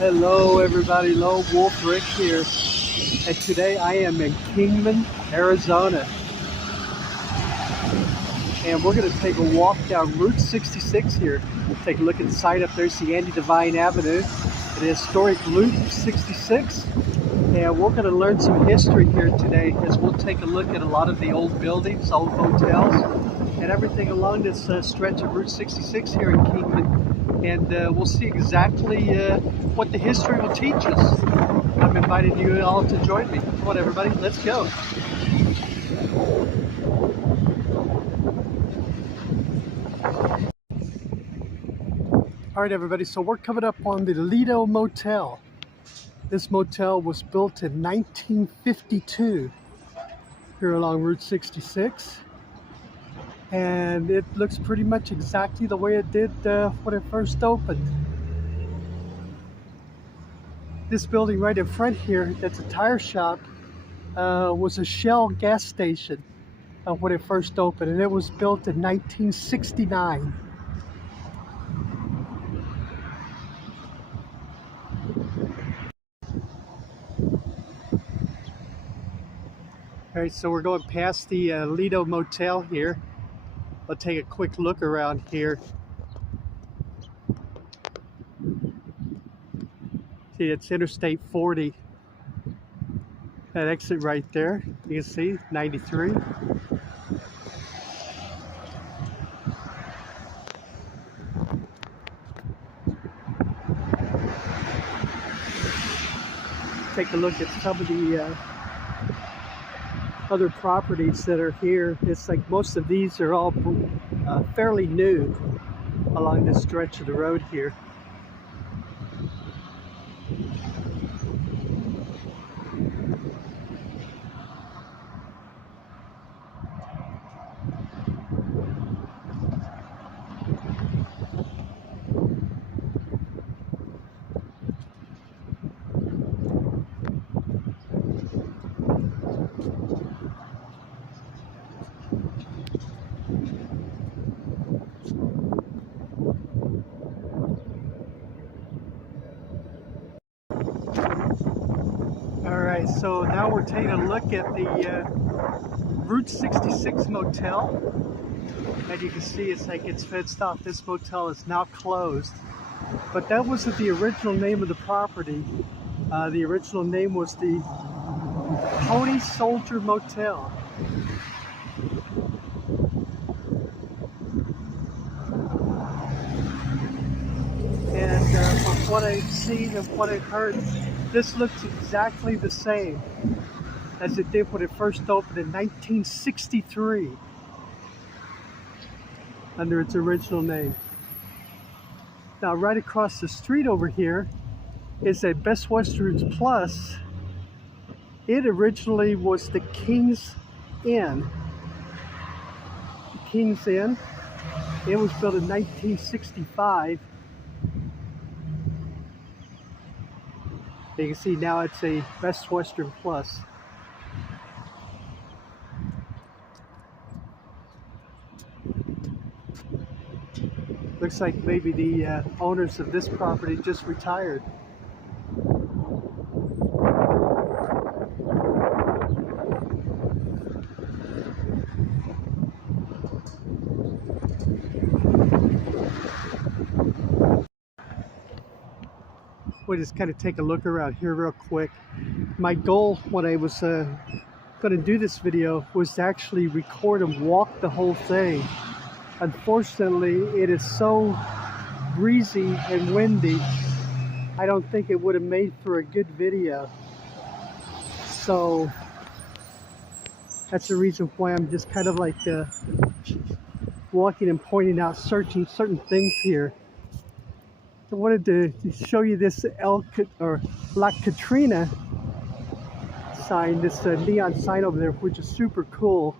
Hello everybody, Lone Wolf Rick here, and today I am in Kingman, Arizona, and we're going to take a walk down Route 66 here. Take a look at the sign up there, see Andy Devine Avenue, the historic Route 66, and we're going to learn some history here today as we'll take a look at a lot of the old buildings, old hotels, and everything along this stretch of Route 66 here in Kingman. And we'll see exactly what the history will teach us. I'm inviting you all to join me. Come on everybody, let's go. Alright everybody, so we're coming up on the Lido Motel. This motel was built in 1952 here along Route 66. And it looks pretty much exactly the way it did when it first opened. This building right in front here, that's a tire shop, was a Shell gas station when it first opened, and it was built in 1969. All right, so we're going past the Lido Motel here. I'll take a quick look around here. See, it's Interstate 40. That exit right there, you can see 93. Take a look at some of the other properties that are here. It's like most of these are all fairly new along this stretch of the road here. Alright, so now we're taking a look at the Route 66 motel. And you can see it's like it's fenced off. This motel is now closed. But that wasn't the original name of the property. The original name was the Pony Soldier Motel. And from what I've seen and what I've heard, this looks exactly the same as it did when it first opened in 1963 under its original name. Now right across the street over here is a Best Westerns Plus. It originally was the King's Inn. The King's Inn. It was built in 1965. You can see now it's a Best Western Plus. Looks like maybe the owners of this property just retired. We'll just kind of take a look around here real quick. My goal when I was going to do this video was to actually record and walk the whole thing. Unfortunately, it is so breezy and windy, I don't think it would have made for a good video. So that's the reason why I'm just kind of like walking and pointing out certain things here. I wanted to show you this La Katrina sign, this neon sign over there, which is super cool.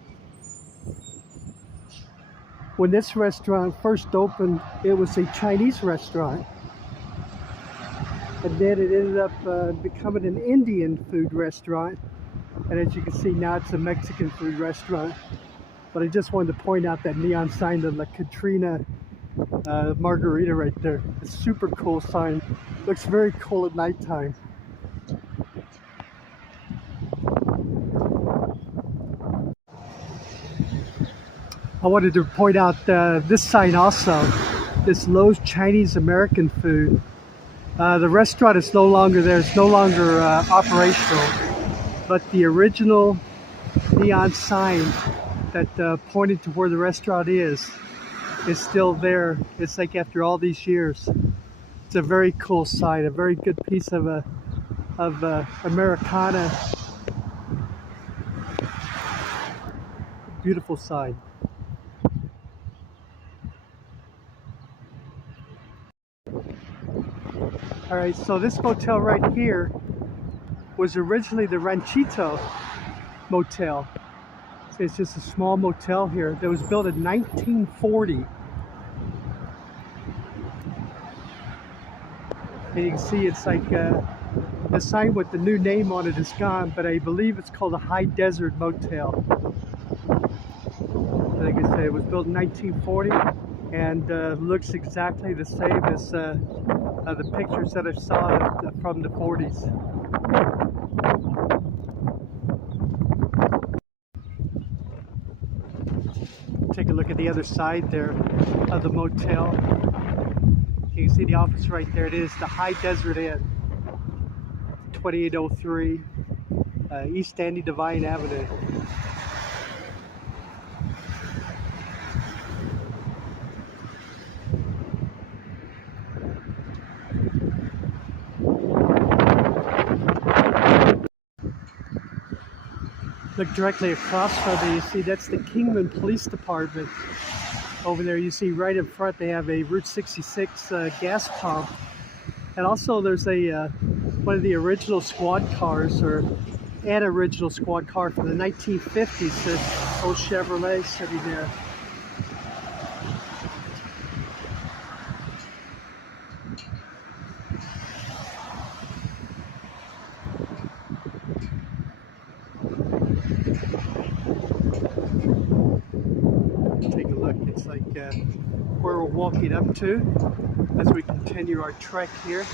When this restaurant first opened, it was a Chinese restaurant. And then it ended up becoming an Indian food restaurant. And as you can see now, it's a Mexican food restaurant. But I just wanted to point out that neon sign, the La Katrina margarita right there. It's a super cool sign. Looks very cool at nighttime. I wanted to point out this sign also, this Lowe's Chinese American food. The restaurant is no longer there, it's no longer operational, but the original neon sign that pointed to where the restaurant is still there. It's like after all these years. It's a very cool sign, a very good piece of Americana. Beautiful sign. All right, so this motel right here was originally the Ranchito Motel. So it's just a small motel here that was built in 1940. And you can see it's like the sign with the new name on it is gone, but I believe it's called a High Desert Motel. Like I said, it was built in 1940 and looks exactly the same as the pictures that I saw from the 40s. Take a look at the other side there of the motel. You can see the office right there. It is the High Desert Inn, 2803 East Devine Avenue. Look directly across from me, you see that's the Kingman Police Department. Over there you see right in front they have a Route 66 gas pump. And also there's a one of the original squad cars, or an original squad car from the 1950s, this old Chevrolet sitting there. Take a look, it's like where we're walking up to as we continue our trek here.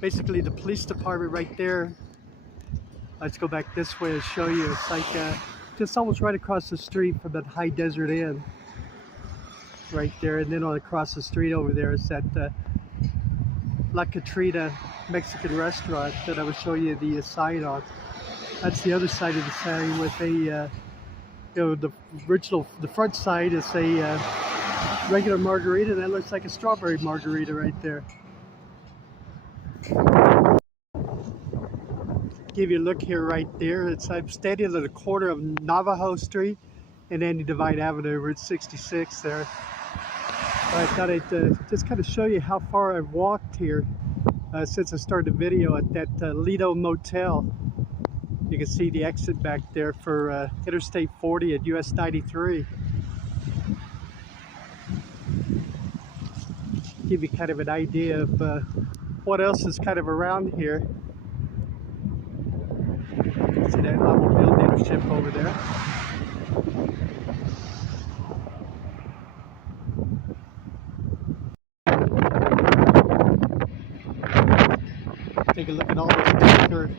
Basically the police department right there. Let's go back this way and show you. It's like just almost right across the street from that High Desert Inn. Right there, and then on across the street over there is that La Catrina Mexican restaurant that I was showing you the sign on. That's the other side of the sign with a, you know, the front side is a regular margarita, and that looks like a strawberry margarita right there. Give you a look here right there. I'm standing at the corner of Navajo Street and Andy Devine Avenue, Route 66 there. I thought I'd just kind of show you how far I've walked here since I started the video at that Lido Motel. You can see the exit back there for Interstate 40 at US 93. Give you kind of an idea of what else is kind of around here. See that automobile dealership over there. Take a look at all those tanker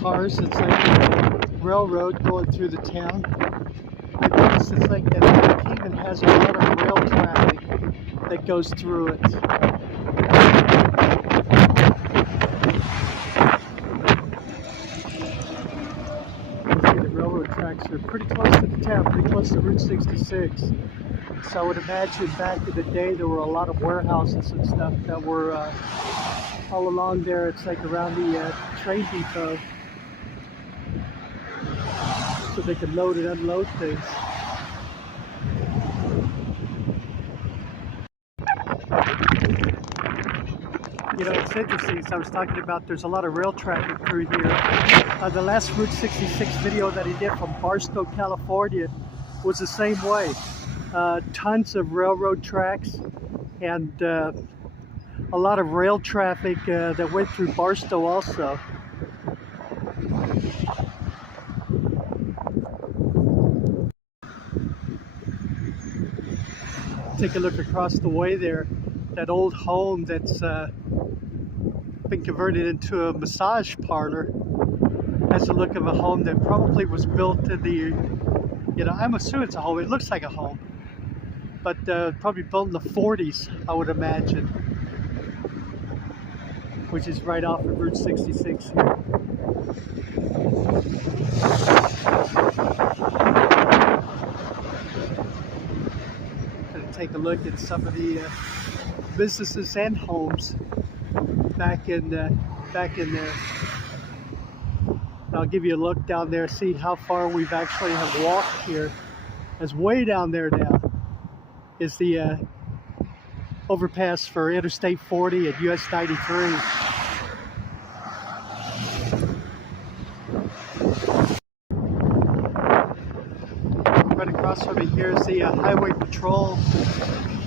cars. It's like a railroad going through the town. I guess it's like that Kingman has a lot of rail traffic that goes through it. The railroad tracks are pretty close to the town, pretty close to Route 66. So I would imagine back in the day there were a lot of warehouses and stuff that were all along there. It's like around the train depot, so they could load and unload things. You know, it's interesting, as I was talking about, there's a lot of rail traffic through here. The last Route 66 video that he did from Barstow, California was the same way. Tons of railroad tracks and a lot of rail traffic that went through Barstow also. Take a look across the way there. That old home that's been converted into a massage parlor has the look of a home that probably was built in the, I'm assuming it's a home. It looks like a home, but probably built in the 40s, I would imagine, which is right off of Route 66 here. Gonna take a look at some of the businesses and homes back in there. I'll give you a look down there, see how far we've actually have walked here. As way down there now is the overpass for Interstate 40 and US 93. Right across from me here is the Highway Patrol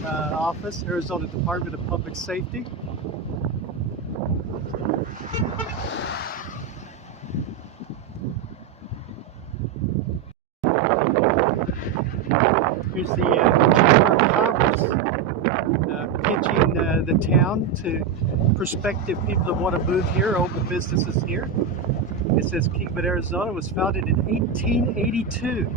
office, Arizona Department of Public Safety. Here's the Chamber of Commerce pitching the town to prospective people that want to move here, open businesses here. It says Kingman, Arizona was founded in 1882.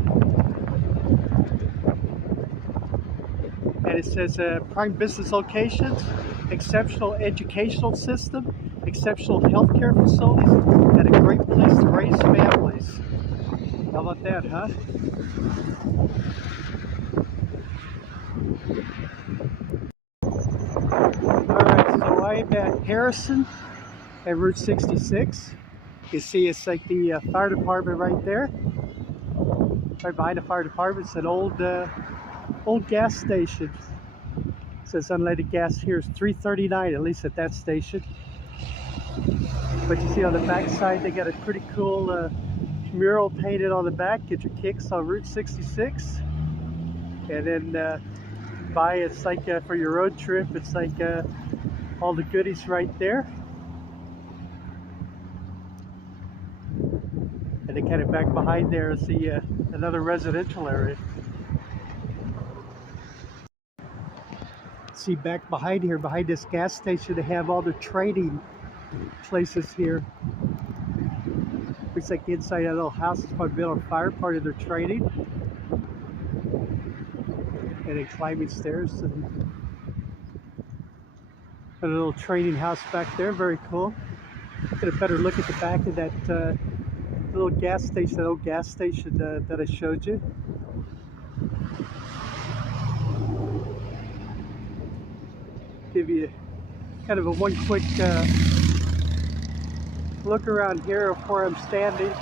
And it says prime business locations, exceptional educational system, exceptional healthcare facilities, and a great place to raise families. How about that, huh? Alright, so I'm at Harrison at Route 66. You see it's like the fire department right there. Right behind the fire department, it's an old gas station. It says unleaded gas here is $3.39, at least at that station. But you see on the back side they got a pretty cool mural painted on the back. Get your kicks on Route 66. And then it's like for your road trip, it's like all the goodies right there. And then kind of back behind there is the another residential area. See, back behind here, behind this gas station, they have all the training places here. Looks like inside that little house is probably built on fire, part of their training. And then climbing stairs and a little training house back there, very cool. Get a better look at the back of that little gas station, that old gas station that I showed you. Give you kind of a one quick look around here of where I'm standing.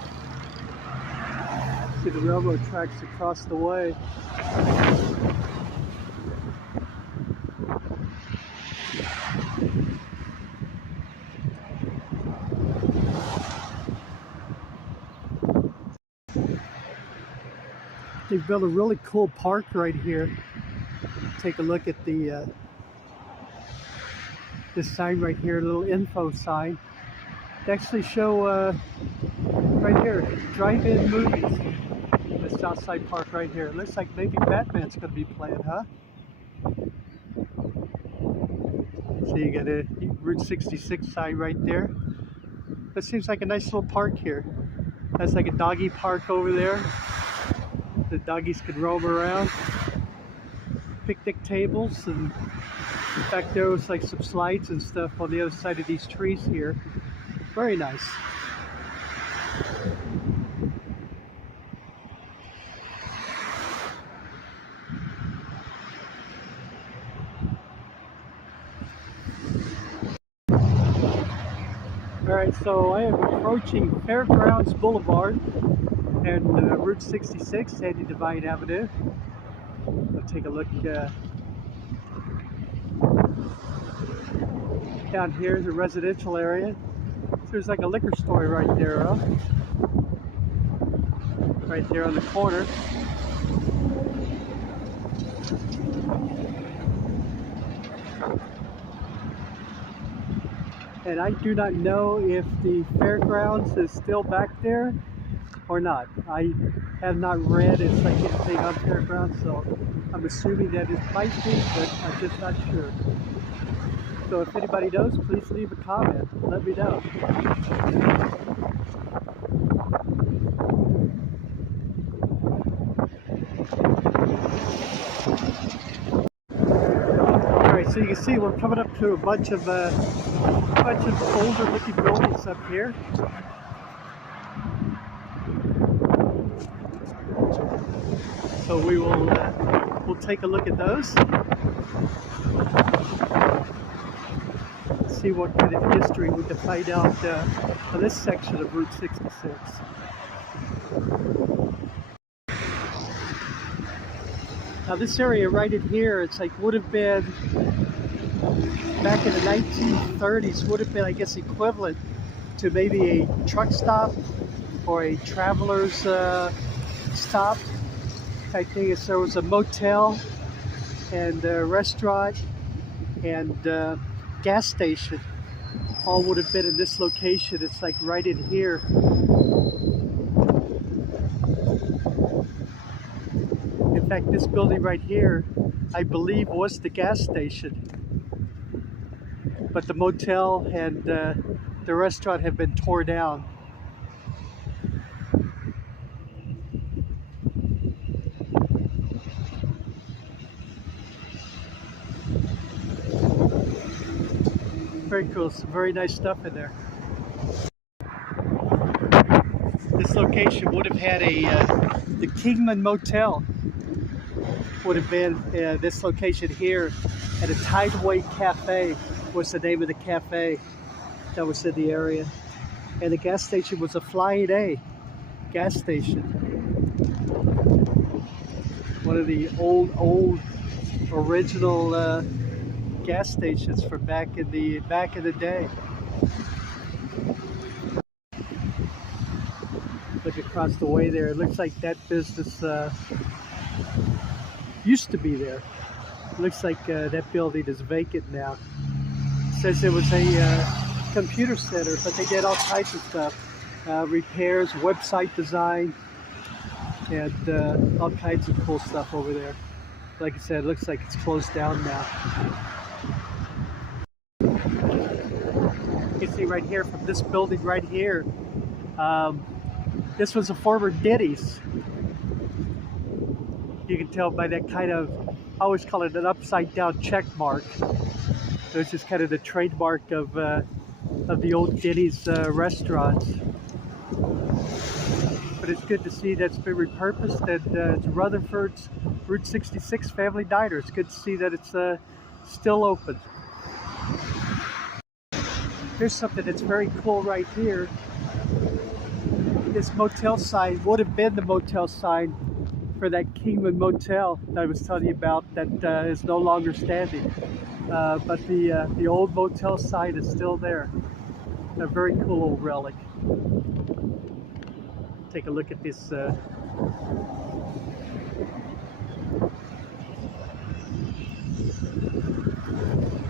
See the railroad tracks across the way. They've built a really cool park right here. Take a look at the this sign right here, a little info sign. They actually show right here, drive-in movies. The Southside Park right here. It looks like maybe Batman's going to be playing, huh? So you got a Route 66 sign right there. That seems like a nice little park here. That's like a doggy park over there. The doggies can roam around. Picnic tables, and back there was like some slides and stuff on the other side of these trees here. Very nice. Alright, so I am approaching Fairgrounds Boulevard and Route 66, Sandy Devine Avenue. I'll take a look down here, the residential area. There's like a liquor store right there, huh? Right there on the corner. And I do not know if the fairgrounds is still back there or not. I have not read it's like anything on Fairgrounds, so I'm assuming that it might be, but I'm just not sure. So if anybody knows, please leave a comment. Let me know. All right, so you can see we're coming up to a bunch of older looking buildings up here. So we'll take a look at those. See what kind of history we can find out on this section of Route 66. Now this area right in here, it's like would have been back in the 1930s, would have been, I guess, equivalent to maybe a truck stop or a traveler's stop type thing. So there was a motel and a restaurant and gas station. All would have been in this location. It's like right in here. In fact, this building right here, I believe, was the gas station. But the motel and the restaurant have been torn down. Very cool, some very nice stuff in there. This location would have had the Kingman Motel would have been this location here, and a Tideway Cafe was the name of the cafe that was in the area. And the gas station was a Flying A gas station. One of the old original gas stations from back in the day. Look across the way there. It looks like that business used to be there. It looks like that building is vacant now. It says it was a computer center, but they did all kinds of stuff. Repairs, website design, and all kinds of cool stuff over there. Like I said, it looks like it's closed down now. You can see right here from this building right here, this was a former Denny's. You can tell by that kind of, I always call it an upside down check mark. It's just kind of the trademark of the old Denny's restaurants. But it's good to see that's been repurposed, and it's Rutherford's Route 66 Family Diner. It's good to see that it's still open. Here's something that's very cool right here. This motel sign would have been the motel sign for that Kingman Motel that I was telling you about that is no longer standing. But the old motel sign is still there. A very cool old relic. Take a look at this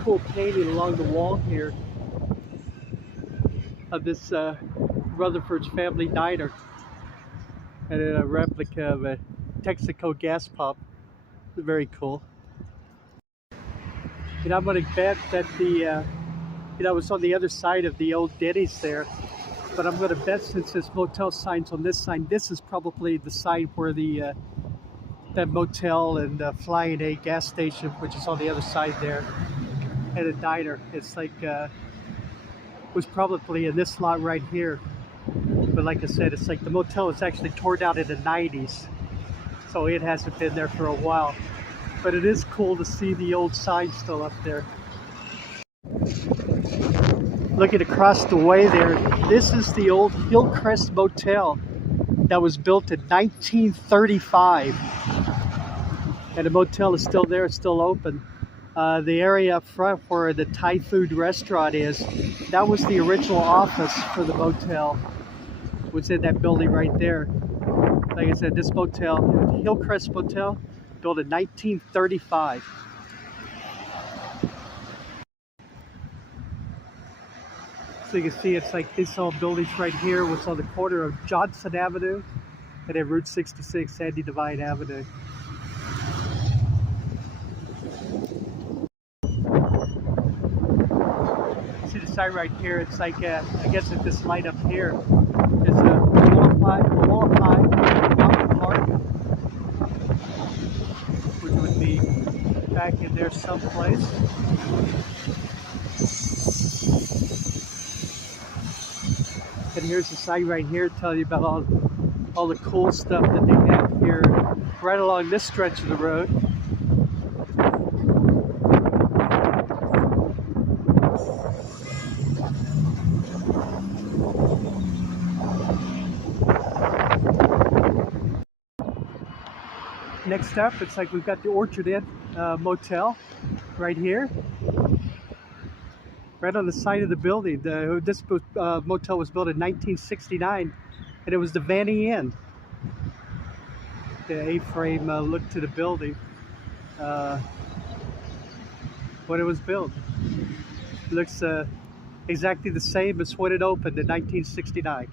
cool painting along the wall here of this Rutherford's Family Diner, and then a replica of a Texaco gas pump. Very cool. And I'm going to bet that it's on the other side of the old Denny's there, but I'm going to bet since this motel sign's on this sign, this is probably the sign where that motel and Flying A gas station, which is on the other side there, and a diner. It's like was probably in this lot right here. But like I said, it's like the motel was actually torn down in the 90s, so it hasn't been there for a while. But it is cool to see the old sign still up there. Looking across the way there, this is the old Hillcrest Motel that was built in 1935. And the motel is still there, it's still open. The area up front where the Thai food restaurant is, that was the original office for the motel. It was in that building right there. Like I said, this motel, Hillcrest Motel, built in 1935. So you can see it's like these all buildings right here, what's on the corner of Johnson Avenue and then Route 66, Sandy Devine Avenue. See the sign right here, it's like, I guess at this light up here is a Qualify Mountain Park, which would be back in there someplace. And here's the sign right here telling you about all the cool stuff that they have here right along this stretch of the road. Next up, it's like we've got the Orchard Inn Motel right here. Right on the side of the building. This motel was built in 1969, and it was the Vanny Inn. The A-frame look to the building when it was built. It looks exactly the same as when it opened in 1969.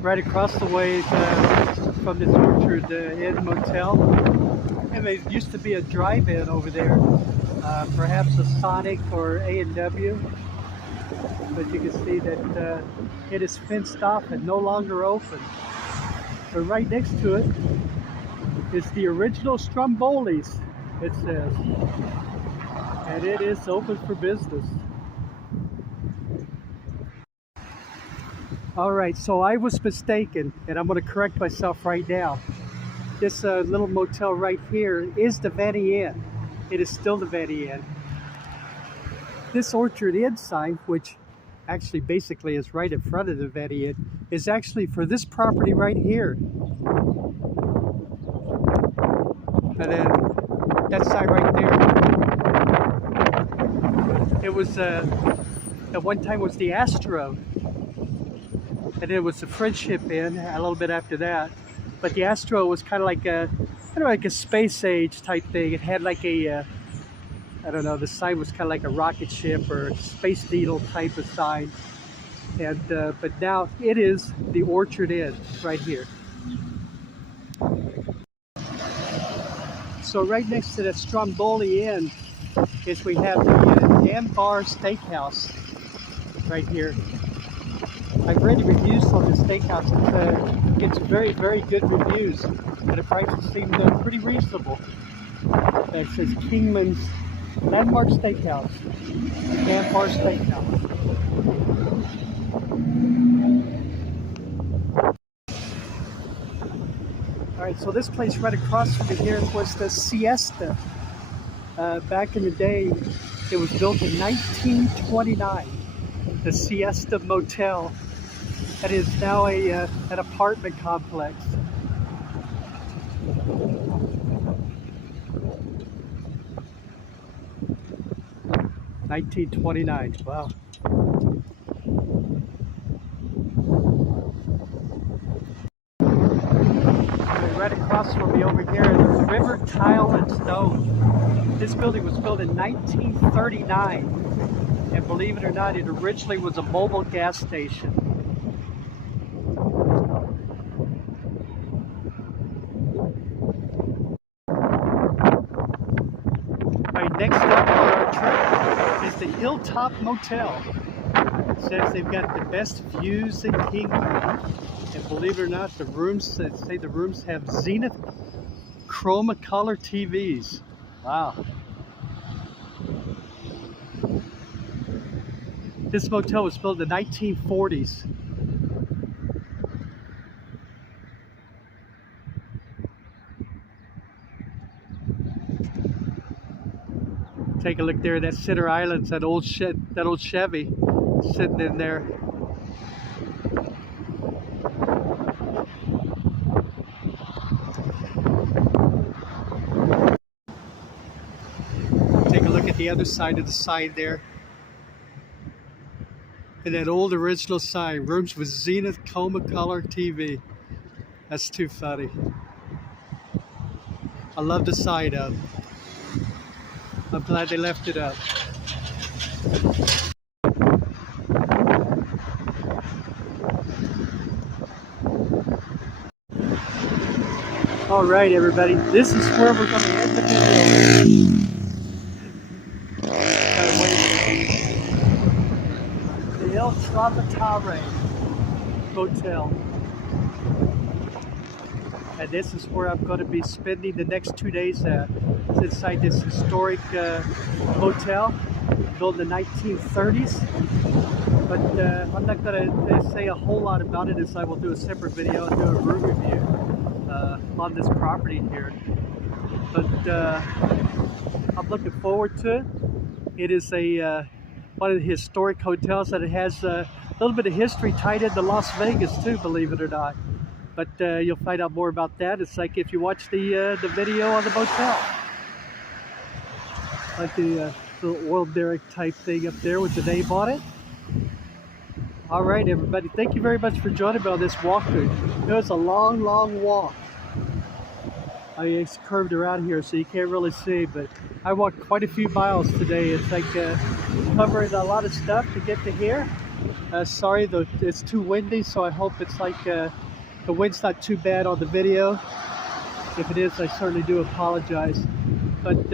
Right across the way from this Orchard Inn Motel. And there used to be a drive-in over there, perhaps a Sonic or A&W, but you can see that it is fenced off and no longer open. But right next to it is the original Stromboli's, it says, and it is open for business. All right, so I was mistaken, and I'm going to correct myself right now. This little motel right here is the Vanny Inn. It is still the Vanny Inn. This Orchard Inn sign, which actually basically is right in front of the Vanny Inn, is actually for this property right here. And then that sign right there, it was at one time was the Astro, and it was the Friendship Inn a little bit after that. But the Astro was kind of like a space age type thing. It had like a I don't know, the sign was kind of like a rocket ship or a Space Needle type of sign. And but now it is the Orchard Inn right here. So right next to the Stromboli Inn is we have the Dan Bar Steakhouse right here. I've read the reviews on the steakhouse. It's very, very good reviews, and the prices seem pretty reasonable. It says Kingman's Landmark Steakhouse, Dan Bar Steakhouse. All right, so this place right across from here was the Siesta. Back in the day, it was built in 1929. The Siesta Motel. That is now an apartment complex. $1929. Wow. Right across from me over here is River Tile and Stone. This building was built in 1939, and believe it or not, it originally was a mobile gas station. Next up on our trip is the Hilltop Motel. It says they've got the best views in Kingman. And believe it or not, the rooms say the rooms have Zenith Chroma Color TVs. Wow. This motel was built in the 1940s. Take a look there. That center island's that old Chevy sitting in there. Take a look at the other side of the sign there. And that old original sign, rooms with Zenith Chroma Color TV. That's too funny. I love the sign up. I'm glad they left it up. All right, everybody, this is where we're going to end the video. The El Travatore Hotel. And this is where I'm going to be spending the next 2 days at. It's inside this historic hotel built in the 1930s. But I'm not going to say a whole lot about it, as I will do a separate video and do a room review on this property here. But I'm looking forward to it. It is a one of the historic hotels that it has a little bit of history tied into Las Vegas too, believe it or not. But you'll find out more about that. It's like if you watch the video on the motel, like the little oil derrick type thing up there with the name on it. All right, everybody, thank you very much for joining me on this walkthrough. It was a long, long walk. It's curved around here, so you can't really see, but I walked quite a few miles today. It's like covering a lot of stuff to get to here. Sorry, it's too windy, so I hope it's like the wind's not too bad on the video. If it is, I certainly do apologize. But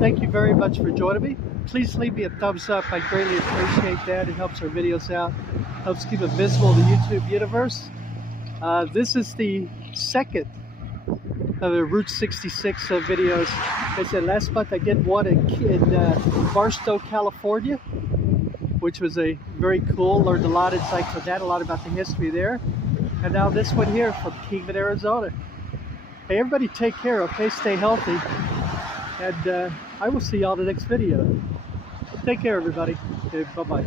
thank you very much for joining me. Please leave me a thumbs up. I greatly appreciate that. It helps our videos out, helps keep it visible in the YouTube universe. This is the second of the Route 66 videos. I said last month I did one in Barstow, California, which was a very cool. Learned a lot insight from that, a lot about the history there. And now this one here from Kingman, Arizona. Hey, everybody, take care, okay? Stay healthy. And I will see y'all in the next video. Take care, everybody. Okay, bye-bye.